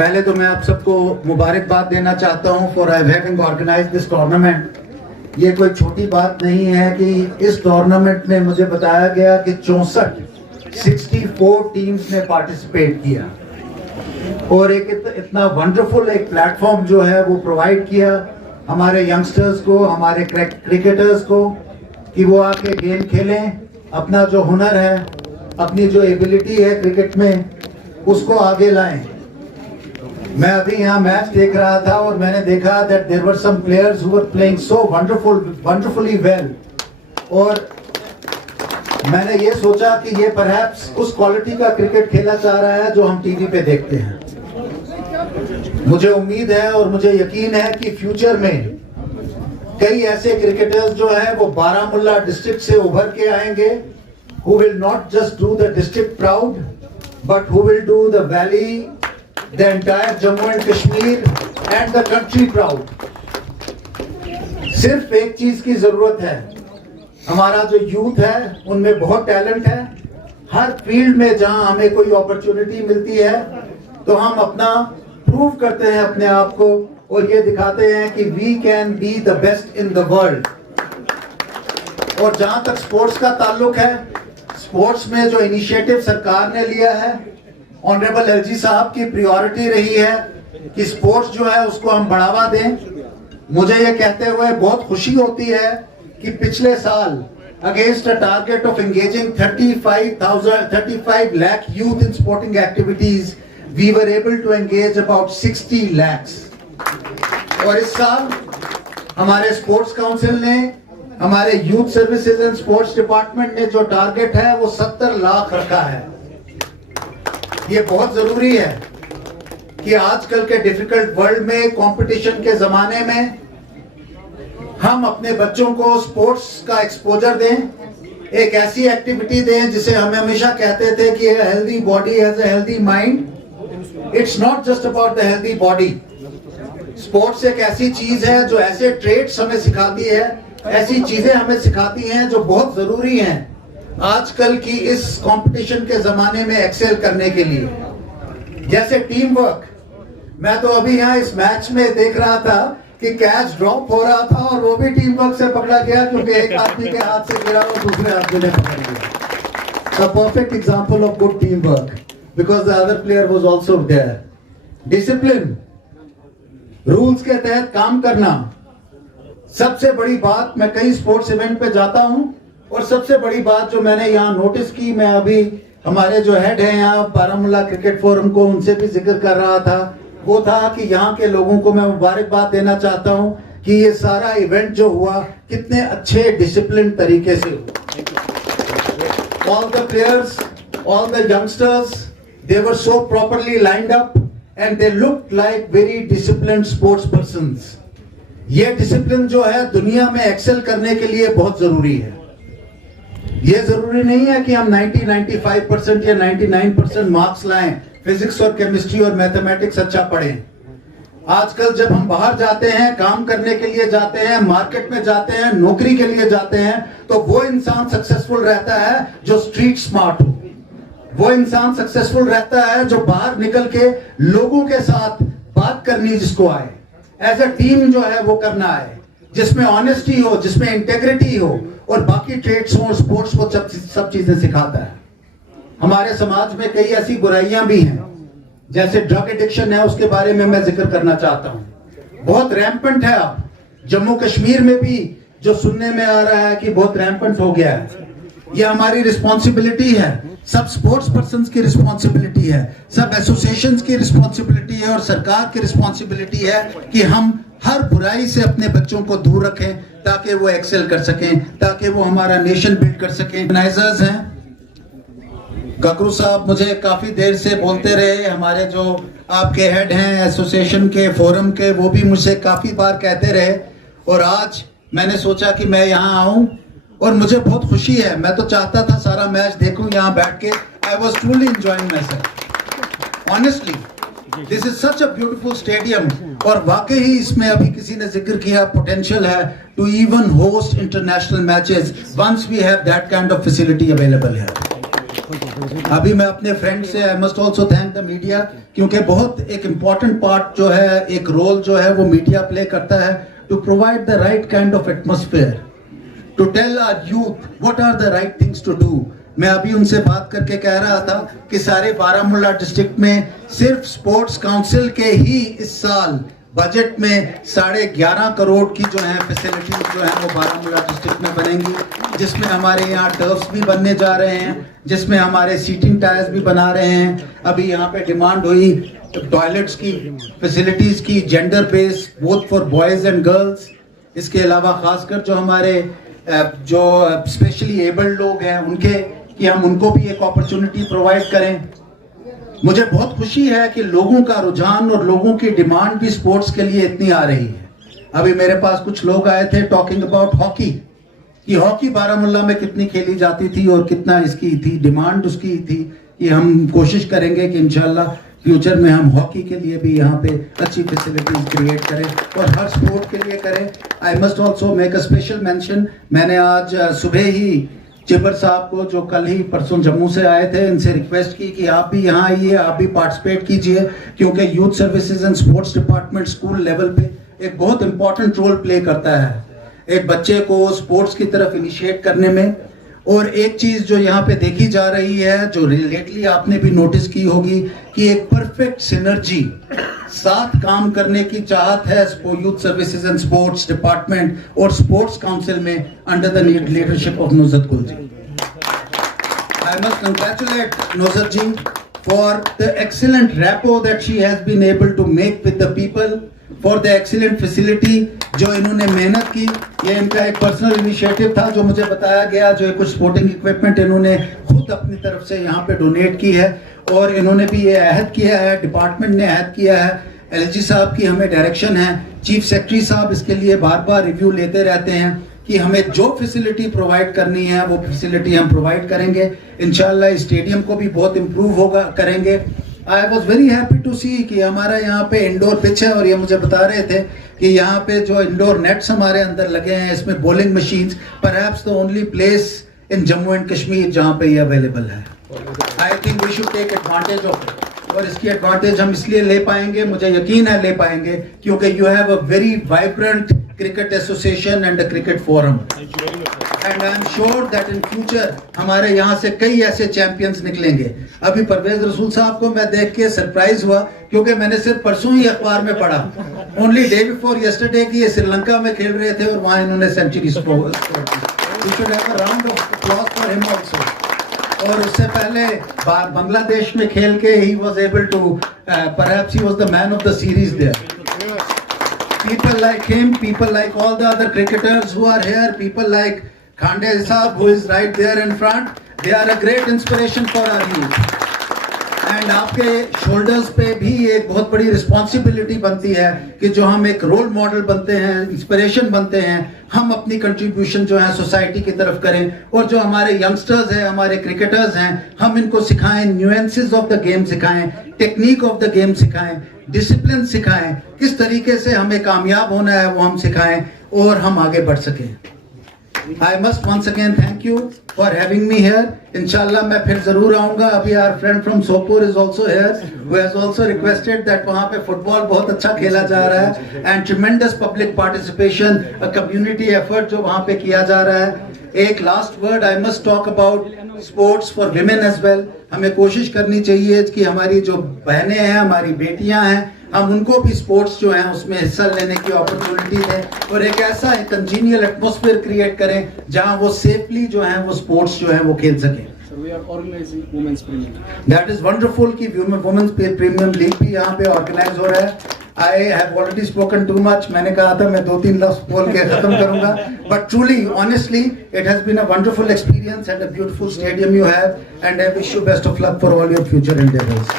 पहले तो मैं आप सबको मुबारकबाद देना चाहता हूं for having organised this tournament. ये कोई छोटी बात नहीं है कि इस टूर्नामेंट में मुझे बताया गया कि 64 टीम्स ने पार्टिसिपेट किया और एक इतना वंडरफुल एक प्लेटफॉर्म जो है वो प्रोवाइड किया हमारे यंगस्टर्स को, हमारे क्रिकेटर्स को, कि वो आके गेम खेलें, अपना जो हुनर है, अपनी जो एबिलिटी है क्रिकेट में, उसको आगे लाएं। मैं अभी यहाँ मैच देख रहा था और मैंने देखा that there were some players who were playing so wonderfully well, और मैंने ये सोचा कि ये परहैप्स उस क्वालिटी का क्रिकेट खेला जा रहा है जो हम टीवी पे देखते हैं। मुझे उम्मीद है और मुझे यकीन है कि फ्यूचर में कई ऐसे क्रिकेटर्स जो हैं वो बारामुल्ला डिस्ट्रिक्ट से उभर के आएंगे, who will not just do the district proud, but who will do the valley, the entire Jammu and Kashmir and the country proud. सिर्फ एक चीज की जरूरत है, हमारा जो यूथ है उनमें बहुत टैलेंट है। हर फील्ड में जहां हमें कोई अपॉर्चुनिटी मिलती है तो हम अपना प्रूव करते हैं अपने आप को और ये दिखाते हैं कि we can be the best in the world. और जहां तक स्पोर्ट्स का ताल्लुक है, स्पोर्ट्स में जो इनिशिएटिव सरकार ने लिया है, ऑनरेबल एलजी साहब की प्रायोरिटी रही है कि स्पोर्ट्स जो है उसको हम बढ़ावा दें। मुझे ये कहते हुए बहुत खुशी होती है कि पिछले साल against a target of engaging 35 lakh youth in sporting activities, we were able to engage about 60 lakhs। और इस साल हमारे स्पोर्ट्स काउंसिल ने, हमारे youth services and sports department ने जो टारगेट है वो 70 लाख रखा है। ये बहुत जरूरी है कि आजकल के डिफिकल्ट वर्ल्ड में, कंपटीशन के जमाने में, हम अपने बच्चों को स्पोर्ट्स का एक्सपोजर दें, एक ऐसी एक्टिविटी दें जिसे हम हमेशा कहते थे कि healthy body has a healthy mind. It's not just about the healthy body. Sports एक ऐसी चीज है जो ऐसे ट्रेड्स हमें सिखाती है, ऐसी चीजें हमें सिखाती हैं जो बहुत जरूरी हैं आजकल की इस कंपटीशन के जमाने में एक्सेल करने के लिए। जैसे टीम वर्क, मैं तो अभी यहाँ इस मैच में देख रहा था कि कैच ड्रॉप हो रहा था और वो भी टीम वर्क से पकड़ा गया क्योंकि एक आदमी के हाथ से गिरा और दूसरे आदमी ने पकड़ लिया। A perfect example of good teamwork because the other player was also there. Discipline, rules के तहत काम करना, सबसे बड़ी बात। मैं कई स्पोर्ट्स इवेंट पे जाता हूं और सबसे बड़ी बात जो मैंने यहाँ नोटिस की, मैं अभी हमारे जो हेड हैं यहाँ बारामुल्ला क्रिकेट फोरम को, उनसे भी जिक्र कर रहा था, वो था कि यहाँ के लोगों को मैं मुबारकबाद देना चाहता हूँ कि ये सारा इवेंट जो हुआ कितने अच्छे डिसिप्लिन तरीके से हुआ। All the players, all the youngsters, they were so properly lined up and they looked like very disciplined sports persons. ये डिसिप्लिन जो है दुनिया में एक्सेल करने के लिए बहुत जरूरी है। ये जरूरी नहीं है कि हम 95% या 99% मार्क्स लाएं, फिजिक्स और केमिस्ट्री और मैथमेटिक्स अच्छा पढ़ें। आजकल जब हम बाहर जाते हैं, काम करने के लिए जाते हैं, मार्केट में जाते हैं, नौकरी के लिए जाते हैं, तो वो इंसान सक्सेसफुल रहता है जो स्ट्रीट स्मार्ट हो। वो इंसान सक्सेसफुल रहता है जो बाहर निकल के लोगों के साथ बात करनी जिसको आए, एज अ टीम जो है वो करना है, जिसमें ऑनेस्टी हो, जिसमें इंटेग्रिटी हो और बाकी ट्रेड्स हो, स्पोर्ट्स को सब चीजें सिखाता है। हमारे समाज में कई ऐसी बुराइयां भी हैं, जैसे ड्रग एडिक्शन है, उसके बारे में मैं जिक्र करना चाहता हूं। बहुत रैम्पेंट है अब जम्मू कश्मीर में भी, जो सुनने में आ रहा है कि बहुत रैम्पेंट हो गया है। ये हमारी रिस्पॉन्सिबिलिटी है, सब स्पोर्ट्स पर्संस की रिस्पॉन्सिबिलिटी है, सब एसोसिएशंस की रिस्पॉन्सिबिलिटी है और सरकार की रिस्पॉन्सिबिलिटी है कि हम हर बुराई से अपने बच्चों को दूर रखें ताकि वो एक्सेल कर सकें, ताकि वो हमारा नेशन बिल्ड कर सकें। ऑर्गेनाइजर्स हैं, गकरू साहब मुझे काफी देर से बोलते रहे, हमारे जो आपके हेड हैं एसोसिएशन के, फोरम के, वो भी मुझसे काफी बार कहते रहे और आज मैंने सोचा कि मैं यहाँ आऊं और मुझे बहुत खुशी है। मैं तो चाहता था सारा मैच देखूं यहाँ बैठ के। I was truly enjoying my self honestly. This is such a beautiful stadium और वाकई इसमें अभी किसी ने जिक्र किया पोटेंशियल है to even host international matches once we have that kind of facility available है। अभी मैं अपने फ्रेंड से I must also thank the media, क्योंकि बहुत एक इम्पॉर्टेंट पार्ट जो है, एक रोल जो है वो मीडिया प्ले करता है to provide the right kind of atmosphere, to tell our youth what are the right things to do. मैं अभी उनसे बात करके कह रहा था कि सारे बारामूला डिस्ट्रिक्ट में सिर्फ स्पोर्ट्स काउंसिल के ही इस साल बजट में 11.5 करोड़ की जो है फैसिलिटीज जो है वो बारामूला डिस्ट्रिक्ट में बनेंगी, जिसमें हमारे यहाँ टर्फ्स भी बनने जा रहे हैं, जिसमें हमारे सीटिंग टायर्स भी बना रहे हैं। अभी यहाँ पे डिमांड हुई टॉयलेट्स की फैसिलिटीज की, gender base both for boys and girls. इसके अलावा खासकर जो हमारे जो स्पेशली एबल्ड लोग हैं उनके, कि हम उनको भी एक अपॉर्चुनिटी प्रोवाइड करें। मुझे बहुत खुशी है कि लोगों का रुझान और लोगों की डिमांड भी स्पोर्ट्स के लिए इतनी आ रही है। अभी मेरे पास कुछ लोग आए थे टॉकिंग अबाउट हॉकी, कि हॉकी बारामूला में कितनी खेली जाती थी और कितना इसकी थी डिमांड उसकी थी, कि हम कोशिश करेंगे कि इंशाल्लाह फ्यूचर में हम हॉकी के लिए भी यहाँ पे अच्छी फैसिलिटीज क्रिएट करें और हर स्पोर्ट के लिए करें। आई must also make a special mention, मैंने आज सुबह ही चिबर साहब को, जो कल ही परसों जम्मू से आए थे, इनसे रिक्वेस्ट की कि आप भी यहाँ आइए, आप भी पार्टिसिपेट कीजिए, क्योंकि youth services and sports department school level पे एक बहुत इंपॉर्टेंट रोल प्ले करता है एक बच्चे को स्पोर्ट्स की तरफ इनिशिएट करने में। और एक चीज जो यहाँ पे देखी जा रही है, जो रिलेटली आपने भी नोटिस की होगी, कि एक परफेक्ट सिनर्जी, साथ काम करने की चाहत है youth services and sports department और स्पोर्ट्स काउंसिल में under the leadership of Nusrat Gul ji. I must congratulate Nusrat ji for the excellent rapport that she has been able to make with the people, for the excellent facility जो इन्होंने मेहनत की। ये इनका एक personal initiative था जो मुझे बताया गया, जो कुछ स्पोर्टिंग इक्विपमेंट इन्होंने खुद अपनी तरफ से यहाँ पे डोनेट की है, और इन्होंने भी ये अहद किया है, डिपार्टमेंट ने अहद किया है, एलजी साहब की हमें डायरेक्शन है, चीफ सेक्रेटरी साहब इसके लिए बार बार रिव्यू लेते रहते हैं कि हमें जो फैसिलिटी प्रोवाइड करनी है वो फैसिलिटी हम प्रोवाइड करेंगे। इंशाल्लाह स्टेडियम को भी बहुत इम्प्रूव होगा करेंगे। I was very happy to see कि हमारा यहाँ पे इंडोर पिच है, और ये मुझे बता रहे थे कि यहाँ पे जो इंडोर नेट्स हमारे अंदर लगे हैं, इसमें bowling machines, perhaps the only place in Jammu and Kashmir जहाँ पे ये अवेलेबल है। I think we should take advantage of it, और इसकी एडवांटेज हम इसलिए ले पाएंगे, मुझे यकीन है ले पाएंगे, क्योंकि you have a very vibrant cricket association and a cricket forum, and I am sure that in future हमारे यहाँ से कई ऐसे चैंपियंस निकलेंगे। अभी परवेज रसूल साहब को मैं देख के सरप्राइज हुआ, क्योंकि मैंने सिर्फ परसों ही अखबार में पढ़ा, ओनली डे बिफोर यस्टरडे, कि ये श्रीलंका में खेल रहे थे और वहां इन्होंने सेंचुरी स्कोर की। We should have a round of applause for him also. और उससे पहले बांग्लादेश में खेल के he was able to, perhaps he was the man of the series there. People like him, people like all the other cricketers who are here, people like Khande Sahab who is right there in front, they are a great inspiration for our youth. And आपके shoulders पे भी एक बहुत बड़ी responsibility बनती है कि जो हम एक role model बनते हैं, inspiration बनते हैं, हम अपनी contribution जो है society की तरफ करें, और जो हमारे youngsters हैं, हमारे cricketers हैं, हम इनको सिखाएं, nuances of the game सिखाएं, technique of the game सिखाएं, डिसिप्लिन सिखाएं, किस तरीके से हमें कामयाब होना है वो हम सिखाएं, और हम आगे बढ़ सकें। I must once again thank you for having me here. इंशाल्लाह मैं फिर जरूर आऊंगा। अभी our friend from Sopur is also here, who has also requested that वहाँ पे फुटबॉल बहुत अच्छा खेला जा रहा है, and tremendous public participation, a community effort जो वहाँ पे किया जा रहा है। एक last word I must talk about sports for women as well. हमें कोशिश करनी चाहिए कि हमारी जो बहनें हैं, हमारी बेटियां हैं, हम उनको भी स्पोर्ट्स जो हैं उसमें हिस्सा लेने की अपॉर्चुनिटी दें, और एक ऐसा कंजीनियल एटमॉस्फेयर क्रिएट करें जहां वो सेफली जो है वो स्पोर्ट्स जो है वो खेल सकें। दैट इज वंडरफुल कि वुमेन्स प्रीमियम लीग भी यहाँ पे ऑर्गेनाइज हो रहा है। I have already spoken too much. मैंने कहा था मैं 2-3 लफ्ज़ बोल के खत्म करूँगा. But truly, honestly, it has been a wonderful experience and a beautiful stadium you have, and I wish you best of luck for all your future endeavors.